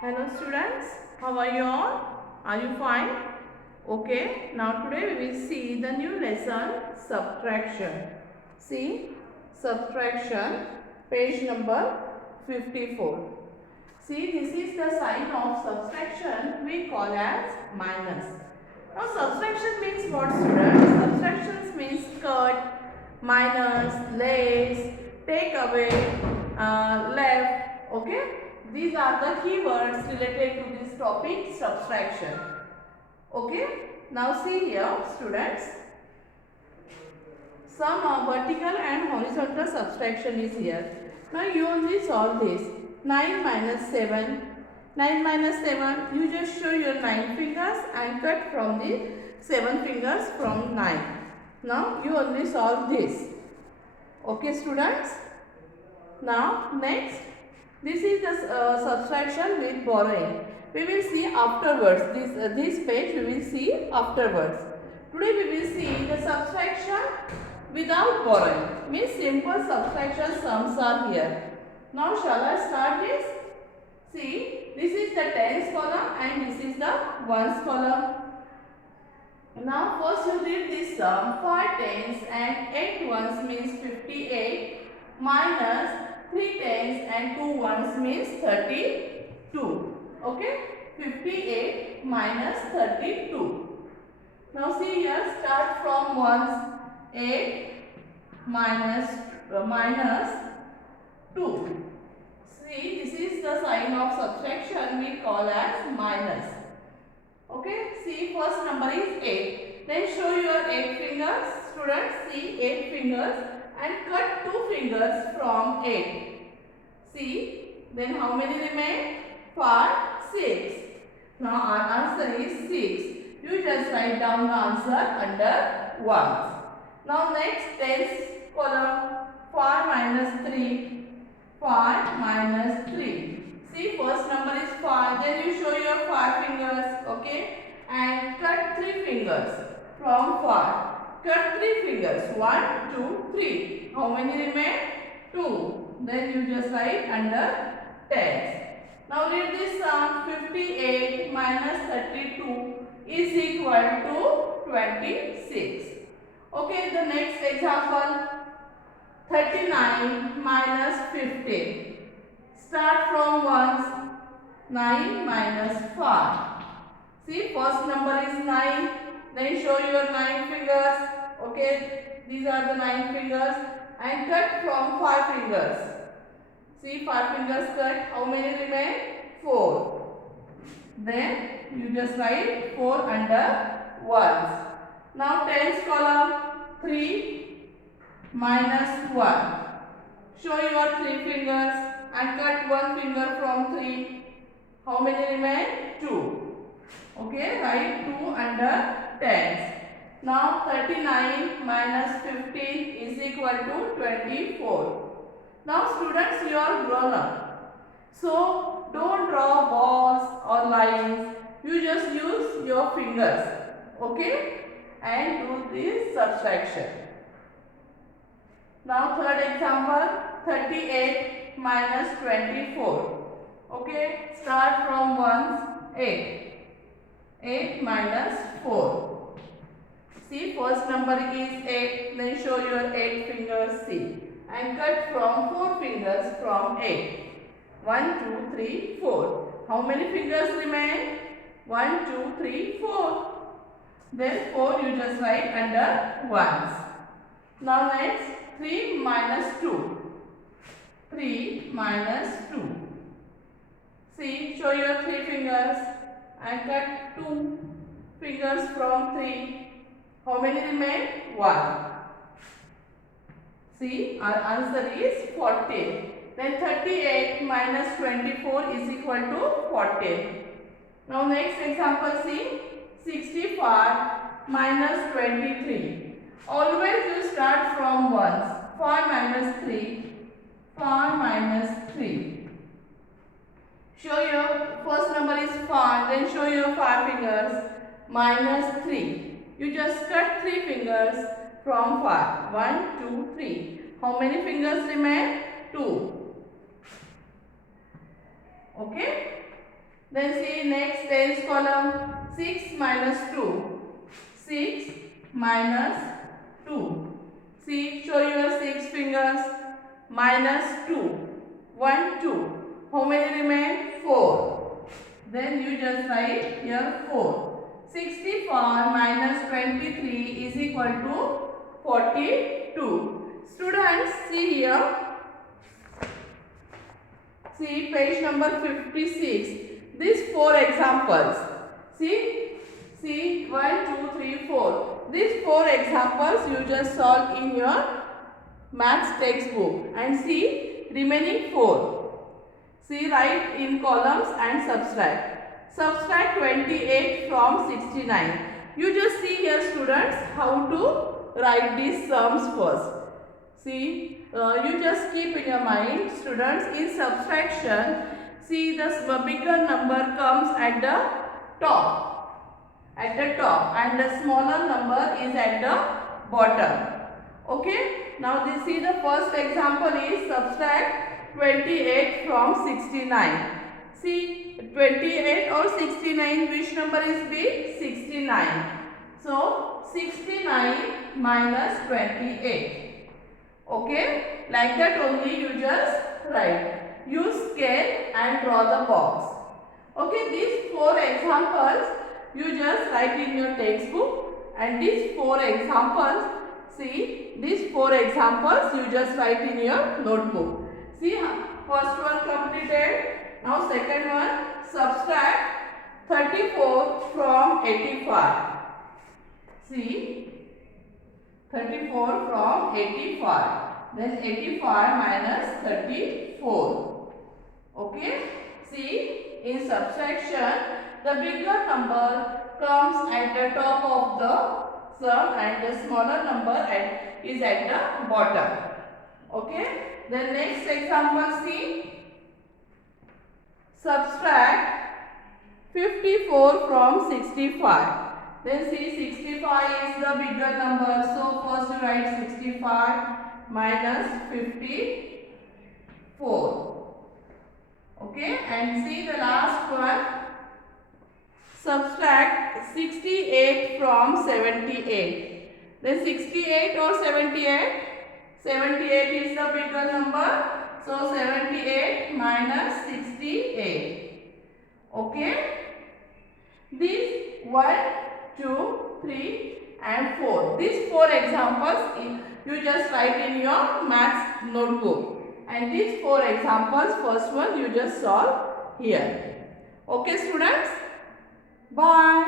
Hello students, how are you all? Are you fine? Okay, now today we will see the new lesson subtraction. See, subtraction, page number 54. See, this is the sign of subtraction we call as minus. Now subtraction means what, students? Subtractions means cut, minus, less, take away, left. Okay, these are the keywords related to this topic subtraction. Okay, now see here students, some vertical and horizontal subtraction is here. Now you only solve this. 9 minus 7. 9 minus 7, you just show your 9 fingers and cut from the 7 fingers from 9. Now you only solve this. Okay students. Now next, this is the subtraction with borrowing. We will see afterwards. This page we will see afterwards. Today we will see the subtraction without borrowing. Means simple subtraction sums are here. Now shall I start this? See, this is the tens column and this is the ones column. Now first you read this sum. 5 tens and 8 ones means 58 minus 3 tens and 2 ones means 32. Okay, 58 minus 32. Now see here, start from ones. 8 minus 2. See, this is the sign of subtraction we call as minus. Okay, see, first number is 8. Then show your 8 fingers. Students, see 8 fingers and cut 2 fingers from 8. See, then how many remain? 5, 6. Now our answer is 6. You just write down the answer under ones. Now next tens column. 5 minus 3. 5 minus 3. See, first number is 5. Then you show your 5 fingers. Okay. And cut 3 fingers from 5. Cut 3 fingers. 1, 2, 3. How many remain? 2. Then you just write under tens. Now read this sum. 58 minus 32 is equal to 26. Okay, the next example. 39 minus 15. Start from ones. 9 minus 5. See, first number is 9. Then show your 9 fingers. Okay, these are the 9 fingers. And cut from 5 fingers. See, 5 fingers cut. How many remain? 4. Then you just write 4 under ones. Now tens column. 3 minus 1. Show your 3 fingers and cut 1 finger from 3. How many remain? 2. Okay, write 2 under tens. Now 39 minus 15 is equal to 24. Now students, you are grown up. So don't draw balls or lines. You just use your fingers. Okay, and do this subtraction. Now third example, 38 minus 24. Okay, start from ones. 8. 8 minus 4. See, first number is 8. Then show your 8 fingers. See, and cut from 4 fingers from 8. 1, 2, 3, 4. How many fingers remain? 1, 2, 3, 4. Then 4 you just write under ones. Now next, 3 minus 2. 3 minus 2. See, show your 3 fingers and cut 2 fingers from 3. How many remain? 1. See, our answer is 14. Then 38 minus 24 is equal to 14. Now next example, see, 65 minus 23. Always you start from ones. 5 minus 3. 5 minus 3. Show your first number is 5. Then show your 5 fingers. Minus 3. You just cut 3 fingers from 5. 1, 2, 3. How many fingers remain? 2. Okay. Then see next tens column. 6 minus 2. 6 minus 2. See, show your 6 fingers. Minus 2. 1, 2. How many remain? 4. Then you just write here 4. 64 minus 23 is equal to 42. Students, see here. See page number 56. These 4 examples. See 1, 2, 3, 4. These 4 examples you just solve in your maths textbook and see remaining 4. See, write in columns and subtract. Subtract 28 from 69. You just see here students how to write these sums first. See, you just keep in your mind students, in subtraction, see the bigger number comes at the top. And the smaller number is at the bottom. Okay. Now this see the first example is subtract 28 from 69. See 28 or 69, which number is big? 69. So 69 minus 28. Okay. Like that only you just write. Use scale and draw the box. Okay. These 4 examples you just write in your textbook, and these 4 examples, see, these 4 examples you just write in your notebook. See, first one completed. Now second one, subtract 34 from 85. See, 34 from 85. Then 85 minus 34. Okay. See, in subtraction, the bigger number comes at the top of the sum and the smaller number is at the bottom. Okay. The next example, see, subtract 54 from 65. Then see, 65 is the bigger number. So first you write 65 minus 54. Okay. And see the last one. Subtract 68 from 78. Then 68 or 78? 78 is the bigger number. So 78 minus 68. Okay. These 1, 2, 3 and 4. These 4 examples you just write in your maths notebook. And these 4 examples, first one you just solve here. Okay students? Bye.